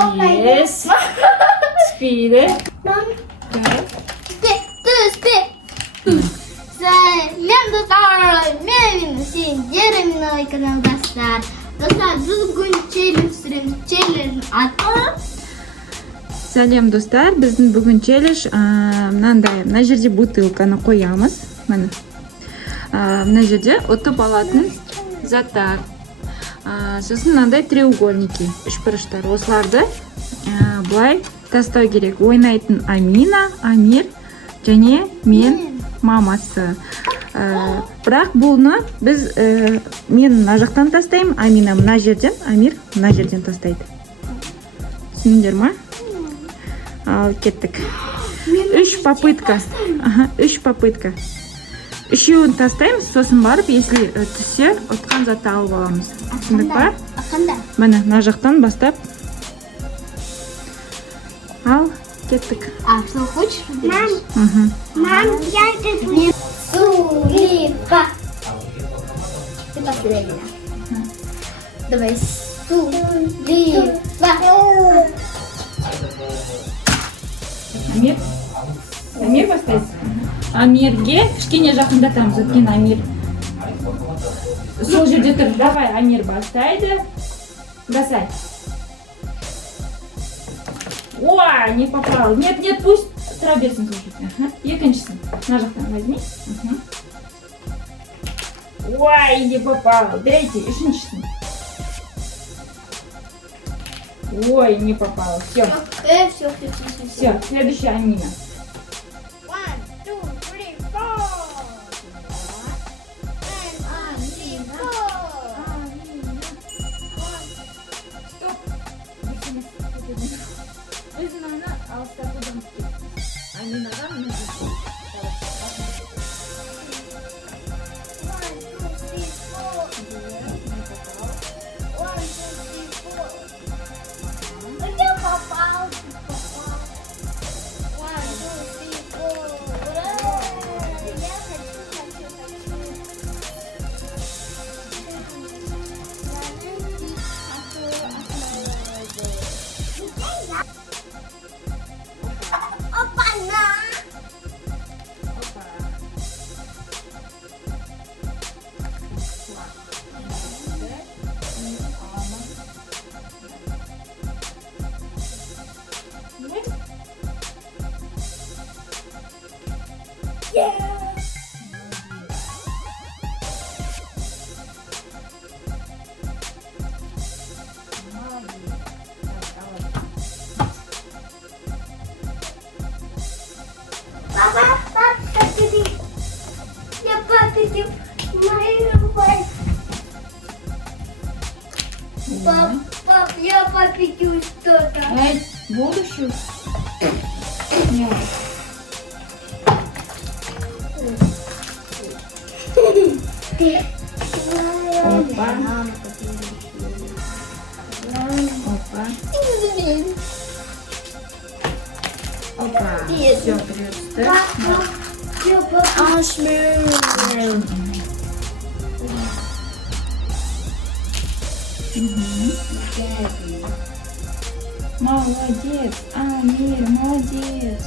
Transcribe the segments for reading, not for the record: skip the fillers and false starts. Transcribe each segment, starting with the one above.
Yes. Түспейді. Мен достар, мен сендер мной каналдастар. Достар, біз бүгін челлендж түсіреміз. Челлендждің аты Сәлем достар, біздің бүгін челлендж мынандай, мына жерде бутылканы қоямыз. Мына жерде ұтып алатын заттар. Сосын мынандай треугольники, үшбұрыштар. Осыларды былай тастау керек. Ойнайтын Амина, Амир және мен мамасы. Бірақ бұны біз мен мына жақтан тастаймын, Амина мына жерден, Амир мына жерден тастайды. Түсіндіңдер ма? Ал кеттік. 3 попытка. 3 попытка. Үшеуін тастаймыз, сосын барып, если түссе, ұтқан затты алып аламыз. Түсіндік па? Міне, мына жақтан бастап. Ал, кеттік. Что хочешь? Мам, я это буду. Сурипа. Ты последняя. Давай. Сурипа. Амир? Амир бастайды? Амирге кішкене жақындатамыз, өткен Амир. Сол жерде тұр. Давай, Амир бастайды. Бросай. Ой, не попал. Нет, нет, пусть тұра берсін, слушайте. Екіншісін. Мына жақтан возьми. Ой, не попал. Третий, үшіншісін. Ой, не попал. Все. Все, следующая Амина. 1, 2, 3, 4. 1, 2, 3, 4. Стоп. Өзін ана алыстатудан Аминаға мына жерде. Папа, посмотри. Я папе мою рукой. Пап, я попью что-то. Ай, будущую? Нет. Опа. Опа. Опа. Все, приветствую. Молодец, Амир, молодец.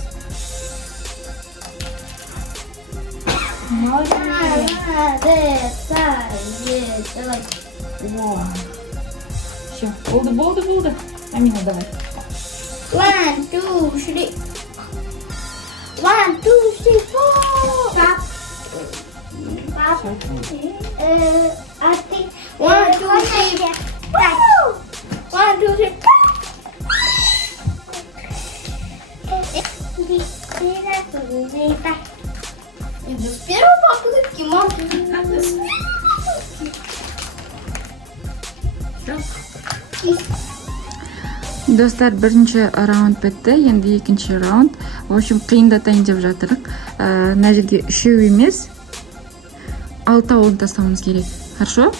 Молодец. Давай. Во. Все, болды. Амина, давай. 1, 2, 3. 1, 2, 3, 4. Пап, а ты 1, 2, 3. 1, 2, 3. Это с первой попытки, мам. Достар, бірінші раунд бітті, енді екінші раунд. В общем, қиындатайын деп жатырық. Мына жерге 3 емес, 6-ауын тастауымыз керек. Хорошо?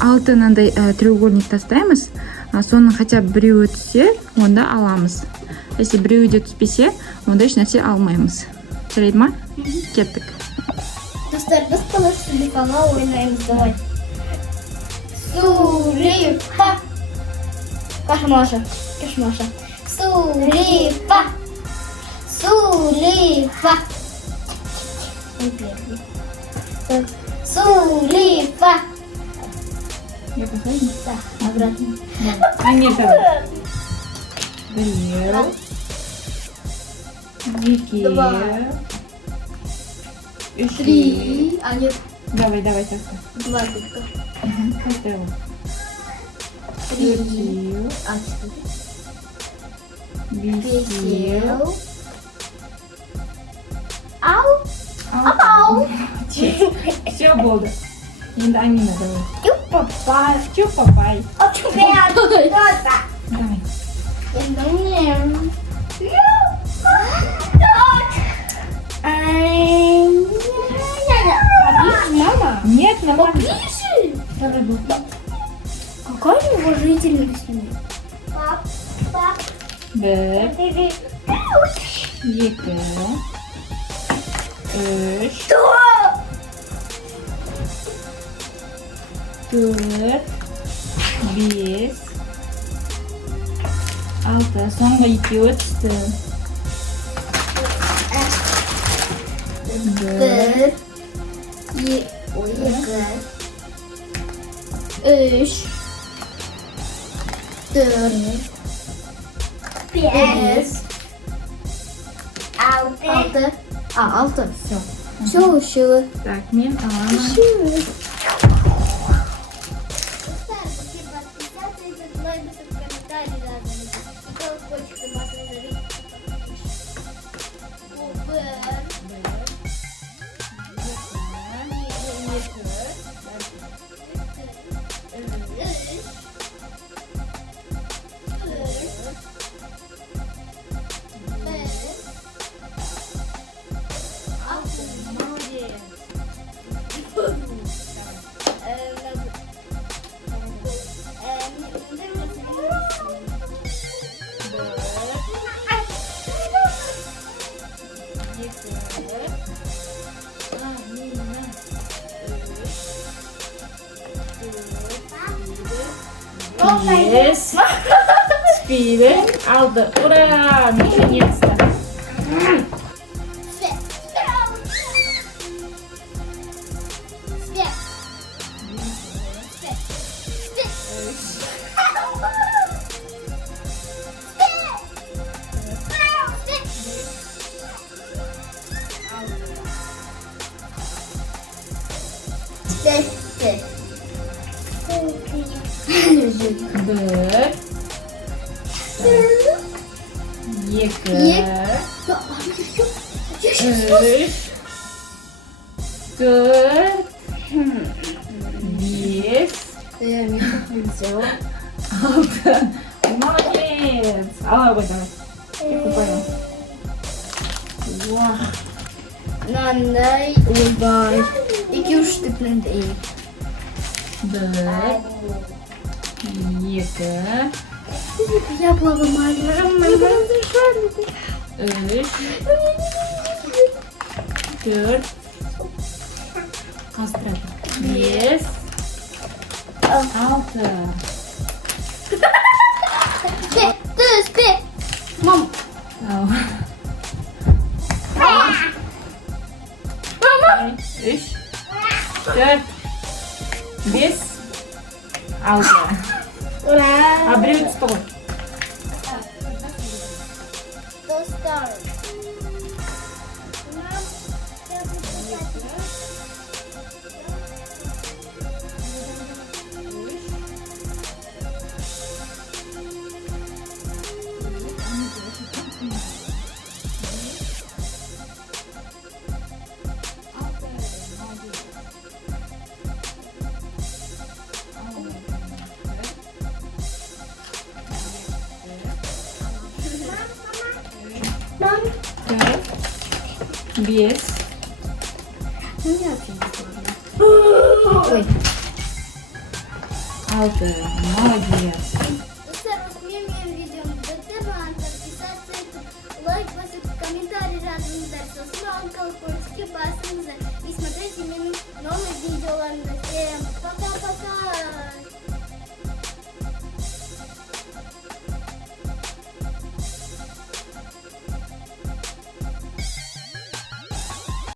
6 мынандай треугольник тастаймыз. Соның хотя бы біреуі түссе, онда аламыз. Если біреуі де түспесе, онда еш нәрсе алмаймыз. Жарайды ма? Кеттік. Достар, біз қалаш сурипаға ойнаймыз, давай. Сурипа. Паша, Маша. Кеш, Маша. Сулифа. Сулифа. Он первый. Так. Сулифа. Я последний? Да, обратно. Да. Амир, давай. Грел. Вике. Два. Үш. Три. А нет, Давай, так. два только. Поставил. Три. Төртеу. А, четыре. Бесеу. Ау. Ау. Все болды. Енді Амина давай. Тюпа-пай. Чу-папай. А тебя кто-то. Давай. Я думаю. Мама, Нет, нормально. ближе. Давай, был. Какая неуважительность у меня. Пап, пап, Бір, ты екі, үш, что? төрт, бес, алты. Соңғы екеуі түсті. Бір, Ой, Үш, төрт, бес, алты. А, алты. все. Все, учила. Так, мен аламын. Учила. Бес, четыре, алты. Ура! Наконец-то. Бір, екі, үш, төрт, бес, алты. Молодец! Ала ғой, давай. Купаем. Вау. Мынандай, ойбай. Екі-үш түплендей. Бір, екі, Яблоко маленькое. үш, төрт, қастырады. Бес, алты. Ты спи. Мам. Ау. Үш, төрт, бес, алты. Ура. А біреу түсті ғой. Достар. Мам. Төрт, бес, Ну, я вообще не знаю. Ой. алты. Молодец. Достар, өткен видеом бітті ма? Подписаться етіп, лайк басып, комментарий жазыңыздар. Сосын оған колокольчикке басыңыздар. И смотрите менің новый видеоларымды. Всем